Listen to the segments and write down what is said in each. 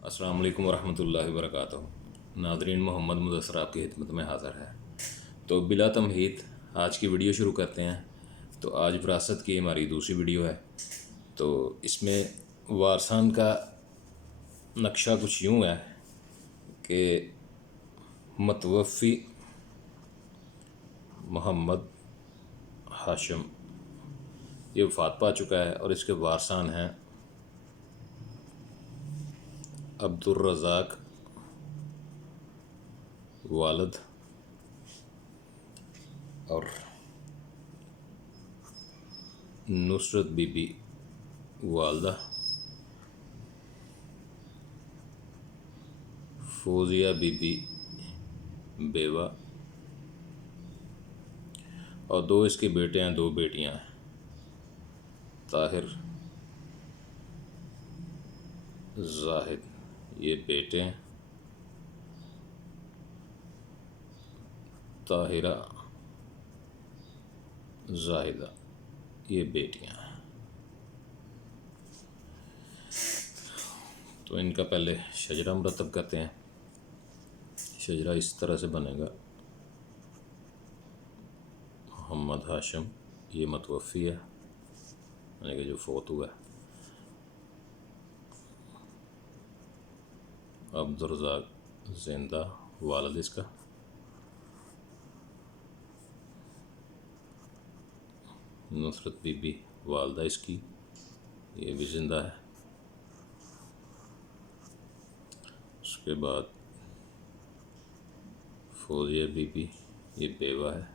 अस्सलाम वालेकुम वरहमतुल्लाहि वबरकातुहू। नादरीन, मोहम्मद मुदस्सर आपकी खिदमत में हाज़िर है। तो बिला तमहीद आज की वीडियो शुरू करते हैं। तो आज विरासत की हमारी दूसरी वीडियो है। तो इसमें वारसान का नक्शा कुछ यूँ है कि मतवफ़ी मोहम्मद हाशिम ये वफ़ात पा चुका है और इसके वारसान हैं अब्दुर्रज़ाक वालिद और नुसरत बीबी वालदा, फौजिया बीबी बेवा और दो इसके बेटे हैं, दो बेटियां हैं। ताहिर, जाहिद ये बेटे हैं, ताहिरा, जाहिदा ये बेटियां हैं। तो इनका पहले शजरा मुरतब करते हैं। शजरा इस तरह से बनेगा। मोहम्मद हाशिम ये मतवफ़ी है, यानी कि जो फोत हुआ है। अब्दुर्रज़ाक जिंदा वालिद इसका। नुसरत बीबी वालदा इसकी, ये भी ज़िंदा है। उसके बाद फौजिया बीबी ये बेवा है,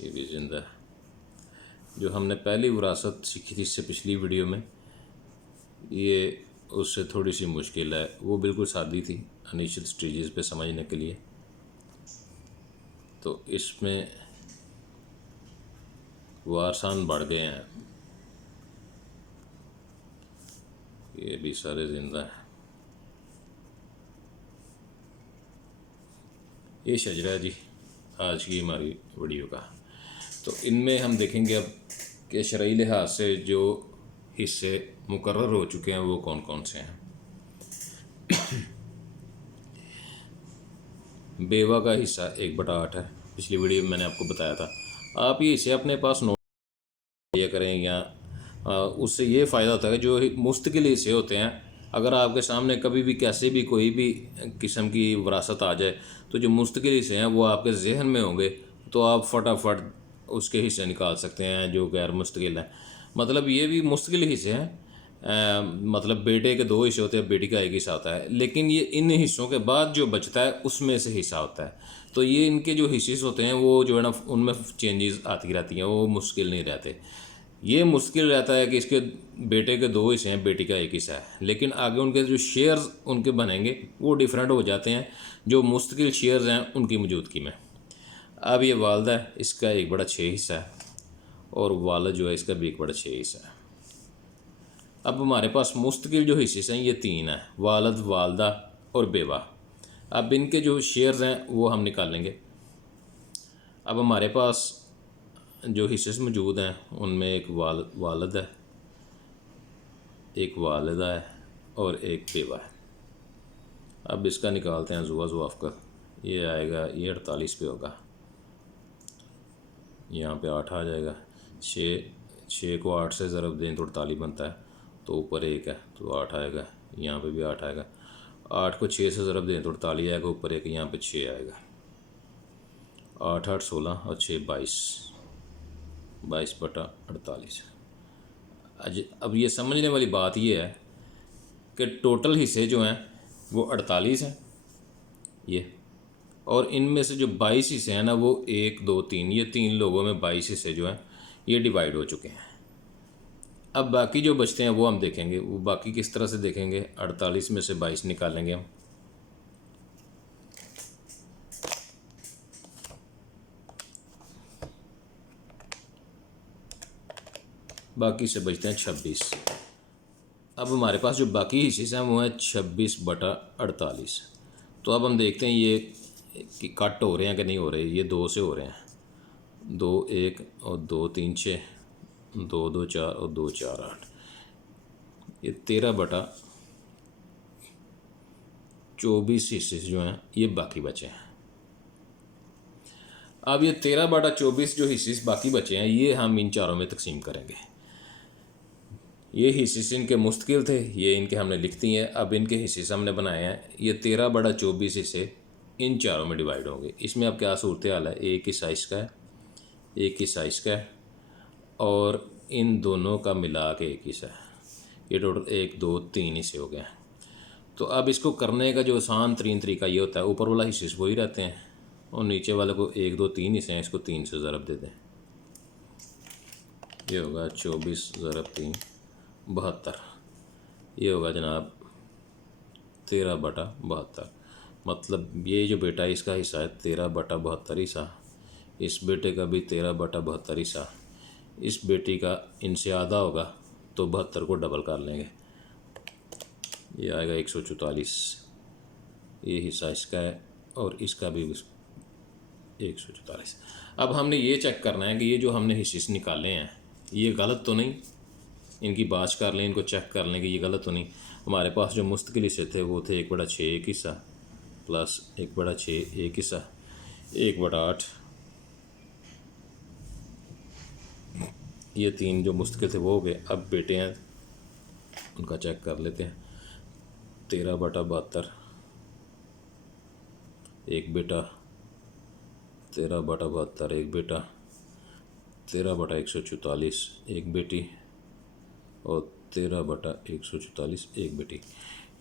ये भी ज़िंदा है। जो हमने पहली विरासत सीखी थी इससे पिछली वीडियो में, ये उससे थोड़ी सी मुश्किल है। वो बिल्कुल सादी थी इनिशियल स्टेजेस पे समझने के लिए। तो इसमें वारसान बढ़ गए हैं, ये भी सारे ज़िंदा हैं। ये शजरा है जी आज की हमारी वीडियो का। तो इनमें हम देखेंगे अब कि शरई लिहाज से जो हिस्से मुकर्रर हो चुके हैं वो कौन कौन से हैं। बेवा का हिस्सा 1/8 है, पिछली वीडियो में मैंने आपको बताया था। आप ये हिस्से अपने पास नोट ये करें या उससे ये फ़ायदा होता है कि जो मुस्तकिल हिस्से होते हैं, अगर आपके सामने कभी भी कैसे भी कोई भी किस्म की विरासत आ जाए, तो जो मुस्तकिल हिस्से हैं वो आपके जहन में होंगे, तो आप फटाफट उसके हिस्से निकाल सकते हैं जो गैर मुस्तकिल हैं। मतलब ये भी मुस्तकिल हिस्से हैं। मतलब बेटे के 2 हिस्से होते हैं, बेटी का 1 हिस्सा होता है, लेकिन ये इन हिस्सों के बाद जो बचता है उसमें से हिस्सा होता है। तो ये इनके जो हिस्से होते हैं वो जो है ना, उनमें चेंजेस आती रहती हैं, वो मुश्किल नहीं रहते। ये मुश्किल रहता है कि इसके बेटे के 2 हिस्से हैं, बेटी का 1 हिस्सा है, लेकिन आगे उनके जो शेयर्स उनके बनेंगे वो डिफरेंट हो जाते हैं जो मुस्तकिल शेयर्स हैं उनकी मौजूदगी में। अब ये वालदा है, इसका 1/6 हिस्सा है और वालिद जो है इसका भी 1/6 हिस्सा है। अब हमारे पास मुस्तकिल जो हिस्से हैं ये 3 हैं, वालिद, वालदा और बेवा। अब इनके जो शेयर्स हैं वो हम निकालेंगे। अब हमारे पास जो हिस्से मौजूद हैं उनमें एक वालिद है, एक वालिदा है और एक बेवा है। अब इसका निकालते हैं जुआ जुआफ का। ये आएगा, ये 48 पे होगा, यहाँ पे 8 आ जाएगा। 6 को 8 से ज़रब दें तो 48 बनता है, तो ऊपर 1 है तो 8 आएगा, यहाँ पे भी 8 आएगा। 8 को 6 से ज़रब दें तो 48 आएगा, ऊपर 1, यहाँ पे 6 आएगा। 8 8 16 और 6 22, 22/48। अब ये समझने वाली बात ये है कि टोटल हिस्से जो हैं वो 48 हैं ये, और इनमें से जो 22 हिस्से हैं ना वो 1 2 3, ये 3 लोगों में 22 हिस्से जो हैं ये डिवाइड हो चुके हैं। अब बाकी जो बचते हैं वो हम देखेंगे। वो बाकी किस तरह से देखेंगे, 48 में से 22 निकालेंगे हम। बाकी से बचते हैं 26। अब हमारे पास जो बाकी हिस्से हैं वो हैं 26/48। तो अब हम देखते हैं ये कि कट हो रहे हैं कि नहीं हो रहे। ये 2 से हो रहे हैं, 2 1 और 2 3 6, 2 2 4 और 2 4 8। ये 13/48 24 हिस्से जो हैं ये बाकी बचे हैं। अब ये 13/24 जो हिस्से बाकी बचे हैं ये हम इन चारों में तकसीम करेंगे। ये हिस्से इनके मुस्तकिल थे, ये इनके हमने लिख दिए हैं। अब इनके हिस्से हमने बनाए हैं, ये 13/24 हिस्से इन चारों में डिवाइड होंगे। इसमें अब क्या सूरत हाल है, एक हिस्सा इसका है, एक हिस्सा इसका है और इन दोनों का मिला के एक हिस्सा है। ये टोटल 1 2 3 हिस्से हो गए हैं। तो अब इसको करने का जो आसान तरीन तरीका ये होता है, ऊपर वाला हिस्से वही रहते हैं और नीचे वाले को 1 2 3 हिस्से हैं, इसको 3 से ज़रब दे दें। ये होगा 24 ज़रब 3 72। ये होगा जनाब 13/72। मतलब ये जो बेटा इसका हिस्सा है 13/72 हिस्सा, इस बेटे का भी 13/72 हिस्सा, इस बेटी का इनसे आधा होगा तो 72 को डबल कर लेंगे, ये आएगा 144। ये हिस्सा इसका है और इसका भी 144। अब हमने ये चेक करना है कि ये जो हमने हिस्से निकाले हैं ये गलत तो नहीं, इनकी बात कर लें, इनको चेक कर लें कि ये गलत तो नहीं। हमारे पास जो मुस्तकिल हिस्से थे वो थे 1/6 एक हिस्सा प्लस 1/6 एक हिस्सा 1/8। ये 3 जो मुस्तकिल थे वो हो गए। अब बेटे हैं उनका चेक कर लेते हैं। 13/72 एक बेटा, 13/72 एक बेटा, 13/144 एक बेटी और 13/144 एक बेटी।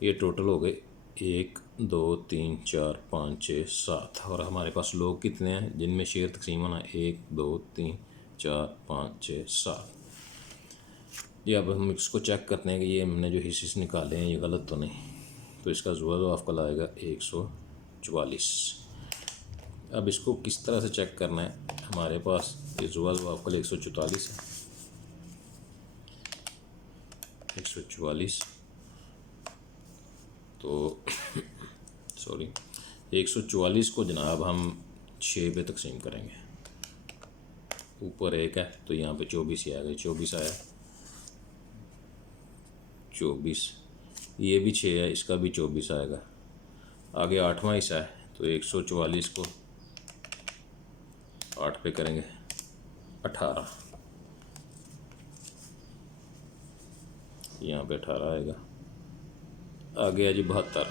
ये टोटल हो गए 1 2 3 4 5 6 7। और हमारे पास लोग कितने हैं जिनमें शेयर तकसीम होना है, 1 2 3 4 5 6 7। ये अब हम इसको चेक करते हैं कि ये हमने जो हिस्से निकाले हैं ये गलत तो नहीं। तो इसका जुआ जो आपका लाएगा 144। अब इसको किस तरह से चेक करना है, हमारे पास ये जुआ जो आपका 144 है, 144 तो सॉरी 144 को जनाब हम 6 पे तकसीम करेंगे। ऊपर 1 है तो यहाँ पे 24 ही आएगा, 24 आया 24, ये भी 6 है इसका भी 24 आएगा। आगे 8वां हिस्सा है तो 144 को 8 पे करेंगे 18, यहाँ पे 18 आएगा। आगे है जी 72,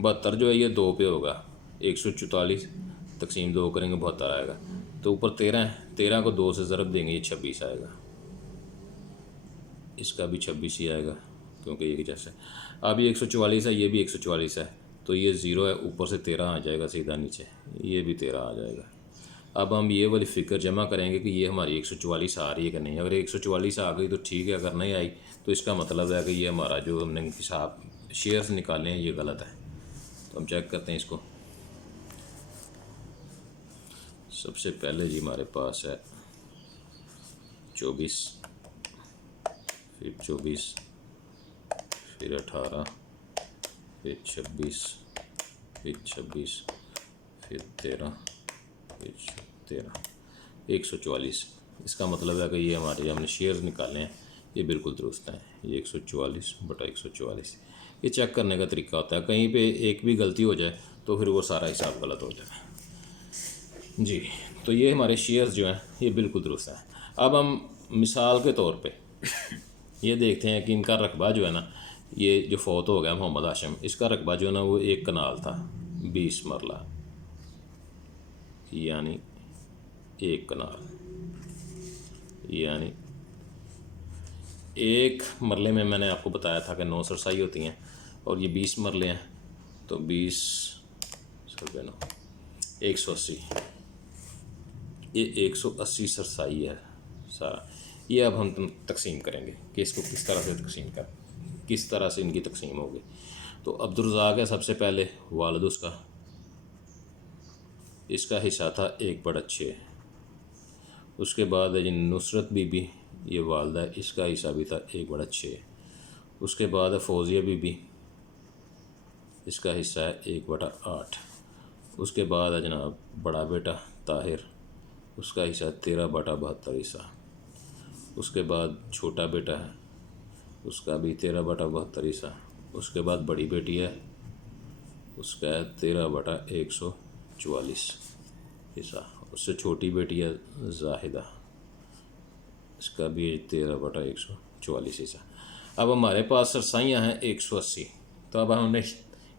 72 जो है ये 2 पे होगा, 144 तकसीम 2 करेंगे 72 आएगा। तो ऊपर 13 है, 13 को 2 से ज़रब देंगे ये 26 आएगा, इसका भी 26 ही आएगा क्योंकि ये जैसे। अब ये 144 है, ये भी 144 है तो ये 0 है, ऊपर से 13 आ जाएगा सीधा नीचे, ये भी 13 आ जाएगा। अब हम ये वाली फ़िक्र जमा करेंगे कि ये हमारी 144 आ रही है कि नहीं। अगर 144 आ गई तो ठीक है, अगर नहीं आई तो इसका मतलब है कि ये हमारा जो हमने हिसाब शेयर्स निकाले हैं ये गलत है। तो हम चेक करते हैं इसको। सबसे पहले जी हमारे पास है 24, फिर 24, फिर 18, फिर 26, फिर 26, फिर 13, फिर 13, 144। इसका मतलब है कि ये हमारे हमने शेयर्स निकाले हैं ये बिल्कुल दुरुस्त हैं। ये 144/144 ये चेक करने का तरीका होता है। कहीं पे एक भी गलती हो जाए तो फिर वो सारा हिसाब गलत हो जाए जी। तो ये हमारे शेयर्स जो हैं ये बिल्कुल दुरुस्त हैं। अब हम मिसाल के तौर पे ये देखते हैं कि इनका रकबा जो है ना, ये जो फौत हो गया मोहम्मद हाशिम, इसका रकबा जो है ना वो 1 कनाल था, 20 मरला यानी 1 कनाल, यानी 1 मरले में मैंने आपको बताया था कि 9 सरसाई होती हैं और ये 20 मरले हैं तो 20 सर्वे 9 180, ये 180 सरसाई है सारा। ये अब हम तकसीम करेंगे कि इसको किस तरह से तकसीम कर, किस तरह से इनकी तकसीम होगी। तो अब्दुर्रज़ाक है सबसे पहले, वालिद उसका, इसका हिस्सा था 1/6। उसके बाद है जी नुसरत बीबी, ये वालदा है, इसका हिस्सा भी था 1/6। उसके बाद है फौजिया बीबी, इसका हिस्सा है 1/8। उसके बाद है जनाब बड़ा बेटा ताहिर, उसका हिस्सा 13/72 हिस्सा। उसके बाद छोटा बेटा है, उसका भी 13/72 हिस्सा। उसके बाद बड़ी बेटी है, उसका है 13/144 हिस्सा। उससे छोटी बेटी है जाहिदा, इसका भी 13/144 हिस्सा। अब हमारे पास सरसाइयाँ हैं 180। तो अब हमने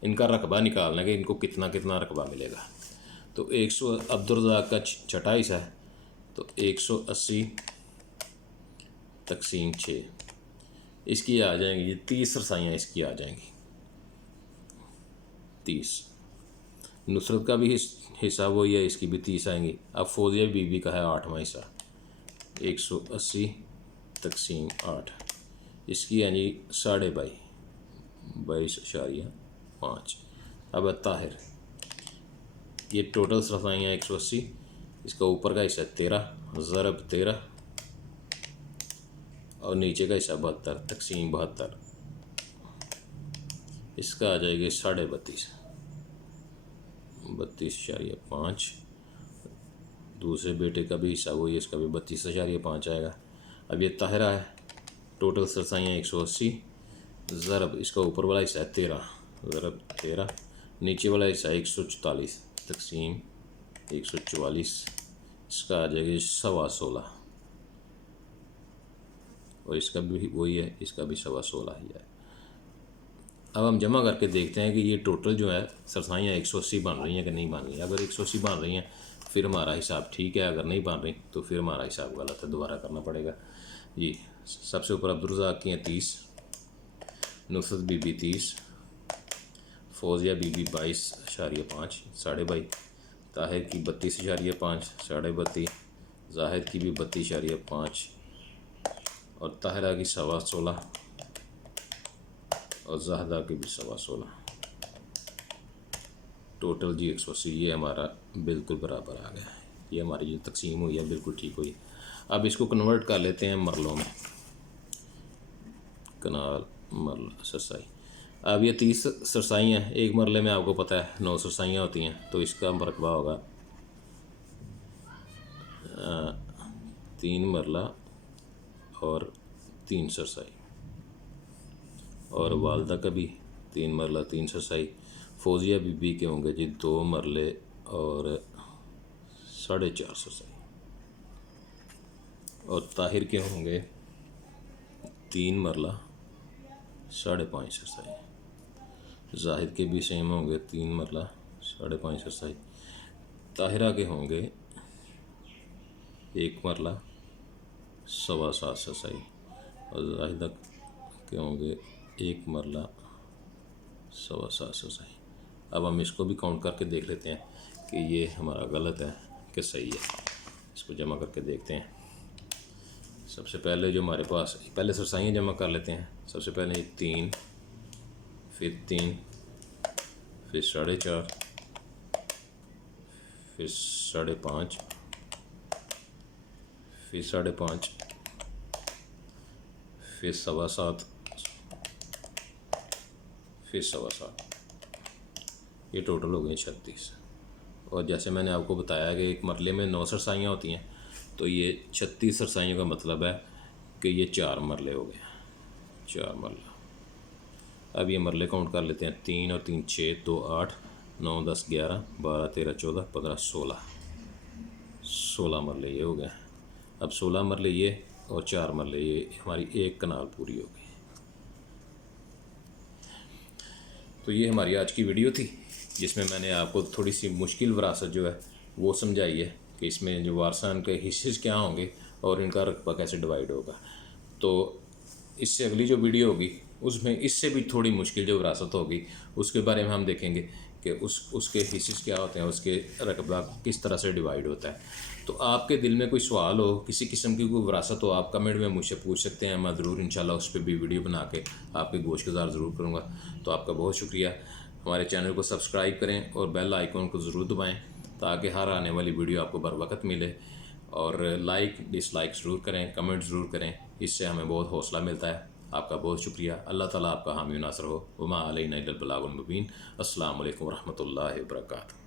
इनका रकबा निकालना है कि इनको कितना कितना रकबा मिलेगा। तो 100 अब्दुर्रज़ाक का छठा हिस्सा है, तो 180 तकसीम 6, इसकी आ जाएंगी ये 30 सरसाइयाँ इसकी आ जाएंगी 30। नुसरत का भी हिस्सा वही है, इसकी भी 30 आएंगी। अब फौजिया बीबी का है 8वां हिस्सा, 180 तकसीम 8, इसकी है जी 22.5। अब ताहिर, ये टोटल सरसाइयाँ 180, इसका ऊपर का हिस्सा 13 ज़रब 13 और नीचे का हिस्सा 72 तकसीम 72, इसका आ जाएगी 32.5। दूसरे बेटे का भी हिस्सा वही है, इसका भी 32.5 आएगा। अब ये ताहिरा है, टोटल सरसाइयाँ 180 ज़रब, इसका ऊपर वाला हिस्सा है 13 ज़रब 13, नीचे वाला हिस्सा 144 तकसीम 144, इसका आ जाएगा 16.25 और इसका भी वही है, इसका भी 16.25 ही है। अब हम जमा करके देखते हैं कि ये टोटल जो है सरसाइयाँ 180 बन रही हैं कि नहीं बन रही हैं। अगर 180 बन रही हैं फिर हमारा हिसाब ठीक है, अगर नहीं बन रही तो फिर हमारा हिसाब गलत है, दोबारा करना पड़ेगा जी। सबसे ऊपर अब्दुर्रज़ाक की हैं 30, नुसरत बीबी 30, फौजिया बीबी 22.5 22.5, ताहिर की 32.5 32.5, जाहिद की भी 32.5 और ताहिरा की 16.25 और ज़हदा की भी 16.25। टोटल जी 180, ये हमारा बिल्कुल बराबर आ गया। ये हमारी जो तकसीम हुई है बिल्कुल ठीक हुई। अब इसको कन्वर्ट कर लेते हैं मरलों में, कनाल मरला सरसाई। अब ये 30 सरसाइयाँ हैं, एक मरले में आपको पता है 9 सरसाइयाँ होती हैं, तो इसका मरकबा होगा 3 मरला और 3 सरसाई। और वालदा का भी 3 मरला 3 सरसाई। फौजिया बीबी के होंगे जी 2 मरले और 4.5 सरसाई। और ताहिर के होंगे 3 मरला 5.5 सरसाई। जाहिद के भी सेम होंगे 3 मरला 5.5 सरसाई। ताहिरा के होंगे 1 मरला 7.25 सरसाई और जाहिदा के होंगे 1 मरला 7.25 सरसाई। अब हम इसको भी काउंट करके देख लेते हैं कि ये हमारा गलत है कि सही है। इसको जमा करके देखते हैं। सबसे पहले जो हमारे पास, पहले सरसाइयाँ जमा कर लेते हैं। सबसे पहले 3, फिर 3, फिर 4.5, फिर 5.5, फिर 5.5, फिर 7.25, फिर 7.25। ये टोटल हो गए 36। और जैसे मैंने आपको बताया कि एक मरले में 9 सरसाइयाँ होती हैं, तो ये 36 सरसाइयों का मतलब है कि ये 4 मरले हो गए, 4 मरला। अब ये मरले काउंट कर लेते हैं। 3 और 3 6, 2 8, 9 10 11 12 13 14 15 16 मरले ये हो गए। अब 16 मरले ये और 4 मरले ये, हमारी एक कनाल पूरी हो गई। तो ये हमारी आज की वीडियो थी, जिसमें मैंने आपको थोड़ी सी मुश्किल विरासत जो है वो समझाई है कि इसमें जो वारसान के हिस्से क्या होंगे और इनका रकबा कैसे डिवाइड होगा। तो इससे अगली जो वीडियो होगी उसमें इससे भी थोड़ी मुश्किल जो विरासत होगी उसके बारे में हम देखेंगे कि उसके हिस्से क्या होते हैं, उसके रकबा किस तरह से डिवाइड होता है। तो आपके दिल में कोई सवाल हो, किसी किस्म की कोई विरासत हो, आप कमेंट में मुझसे पूछ सकते हैं। मैं ज़रूर इंशाल्लाह उस पर भी वीडियो बना के आपके गोश गुजार ज़रूर करूँगा। तो आपका बहुत शुक्रिया। हमारे चैनल को सब्सक्राइब करें और बेल आइकॉन को ज़रूर दबाएँ ताकि हर आने वाली वीडियो आपको बर वक्त मिले। और लाइक डिसलाइक ज़रूर करें, कमेंट ज़रूर करें, इससे हमें बहुत हौसला मिलता है। आपका बहुत शुक्रिया। अल्लाह ताला आपका हामी नासर हो। वमा अलैना इल्लल बलागुल मुबीन। अस्सलामु अलैकुम रहमतुल्लाहि व बरकातुहू।